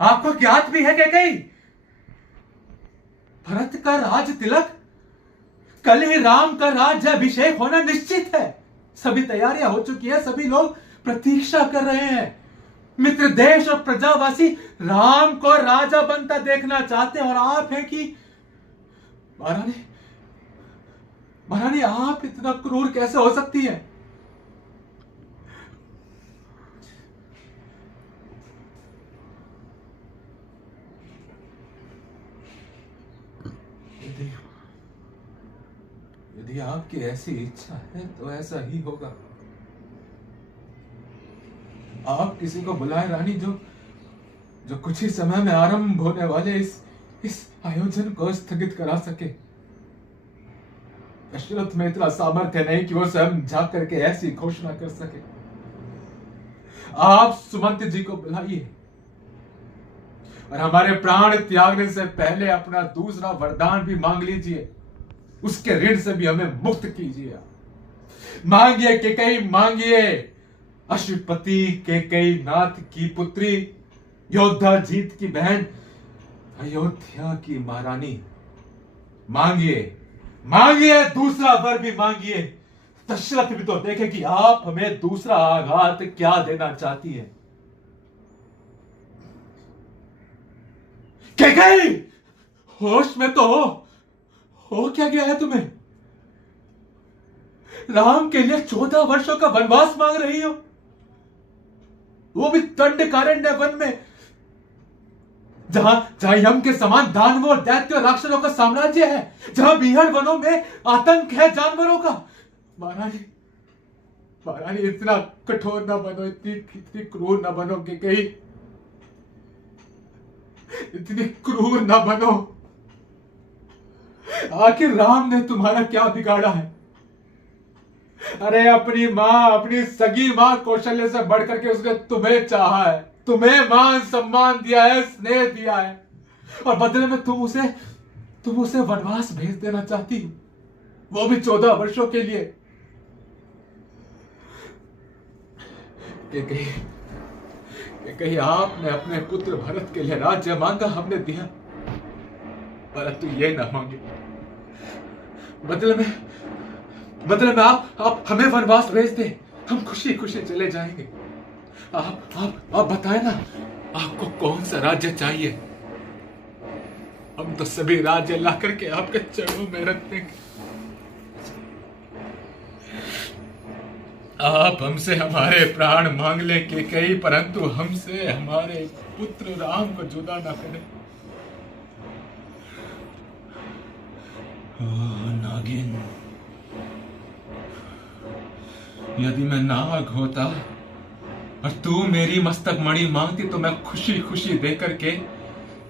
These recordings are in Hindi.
आपको ज्ञात भी है कि कई भरत का राज तिलक, कल ही राम का राज्य अभिषेक होना निश्चित है। सभी तैयारियां हो चुकी है, सभी लोग प्रतीक्षा कर रहे हैं। मित्र देश और प्रजावासी राम को राजा बनता देखना चाहते हैं, और आप हैं कि महारानी, महारानी आप इतना क्रूर कैसे हो सकती है? यदि आपकी ऐसी इच्छा है तो ऐसा ही होगा। आप किसी को बुलाए रानी, जो जो कुछ ही समय में आरंभ होने वाले इस आयोजन को स्थगित करा सके। दशरथ में इतना सामर्थ्य नहीं कि वो स्वयं जाग करके ऐसी घोषणा कर सके। आप सुमंत जी को बुलाइए और हमारे प्राण त्यागने से पहले अपना दूसरा वरदान भी मांग लीजिए। उसके ऋण से भी हमें मुक्त कीजिए। मांगिए केकई, मांगिए अश्वपति केकई नाथ की पुत्री, योद्धा जीत की बहन, अयोध्या की महारानी। मांगिए, मांगिए, दूसरा वर भी मांगिए। दशरथ भी तो देखे कि आप हमें दूसरा आघात क्या देना चाहती है। केकई, होश में तो हो क्या गया है तुम्हें? राम के लिए 14 वर्षों का वनवास मांग रही हो, वो भी दंडकारण्य वन में, जहां यम के समान दानवों, दैत्यों, राक्षसों का साम्राज्य है, जहां बीहड़ वनों में आतंक है जानवरों का। महारानी, महारानी इतना कठोर ना बनो, इतनी क्रूर ना बनो कि कहीं, इतनी क्रूर ना बनो। आखिर राम ने तुम्हारा क्या बिगाड़ा है? अरे अपनी मां, अपनी सगी मां कौशल्य से बढ़कर के उसने तुम्हें चाहा है, तुम्हें मान सम्मान दिया है, स्नेह दिया है, और बदले में तुम उसे वनवास भेज देना चाहती हो, वो भी 14 वर्षों के लिए। कहीं आपने अपने पुत्र भरत के लिए राज्य मांगा, हमने दिया, परंतु ये ना मांगे। बदले में आप हमें वनवास भेज दे, हम खुशी खुशी चले जाएंगे। आप बताएं ना, आपको कौन सा राज्य चाहिए? हम तो सभी राज्य ला करके आपके चरणों में रख देंगे। आप हमसे हमारे प्राण मांग ले केकई, परंतु हमसे हमारे पुत्र राम को जुदा ना करें। नागिन, यदि मैं नाग होता और तू मेरी मस्तक मणि मांगती तो मैं खुशी खुशी देकर के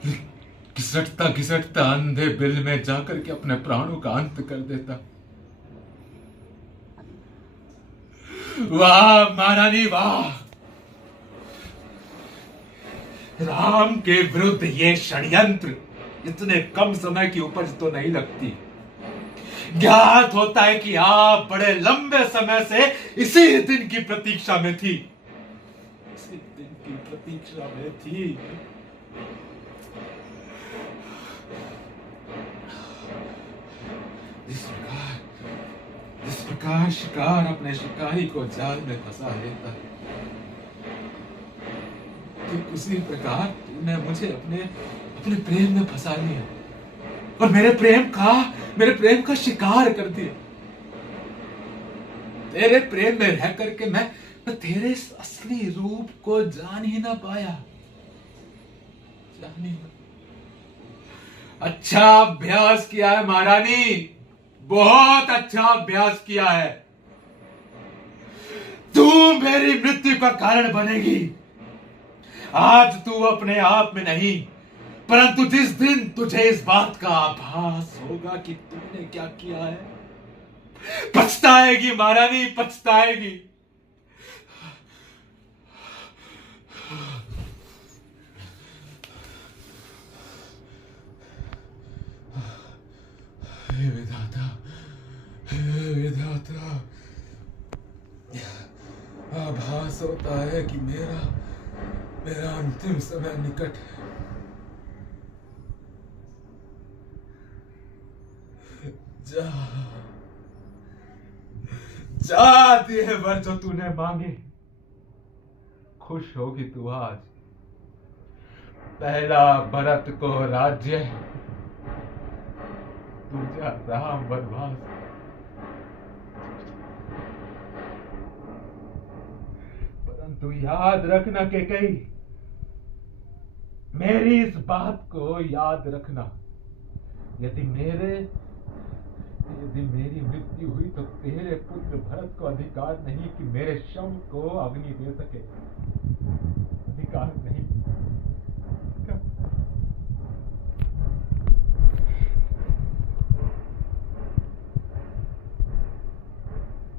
घिसटता घिसटता अंधे बिल में जाकर के अपने प्राणों का अंत कर देता। वाह महारानी, वाह! राम के विरुद्ध ये षड्यंत्र इतने कम समय की उपज तो नहीं लगती। ज्ञात होता है कि आप बड़े लंबे समय से इसी दिन की प्रतीक्षा में थी, इसी दिन की प्रतीक्षा में थी। जिस प्रकार शिकार अपने शिकारी को जाल में फंसा लेता है, ठीक उसी प्रकार तूने मुझे अपने प्रेम में फंसा लिया और मेरे प्रेम का शिकार कर दिया। तेरे प्रेम में रह करके मैं तेरे असली रूप को जान ही ना पाया। अच्छा अभ्यास किया है महारानी, बहुत अच्छा अभ्यास किया है। तू मेरी मृत्यु का कारण बनेगी। आज तू अपने आप में नहीं, परंतु जिस दिन तुझे इस बात का आभास होगा कि तुमने क्या किया है, पछताएगी महारानी, पछताएगी। हे विधाता, हे विधाता, आभास होता है कि मेरा अंतिम समय निकट है। जा जा, दिए वर जो तूने मांगे, खुश होगी तू आज। पहला भरत को राज्य, दूजा राम वनवास। परंतु याद रखना के कई, मेरी इस बात को याद रखना, यदि मेरी मृत्यु हुई तो तेरे पुत्र भरत को अधिकार नहीं कि मेरे शव को अग्नि दे सके। अधिकार नहीं।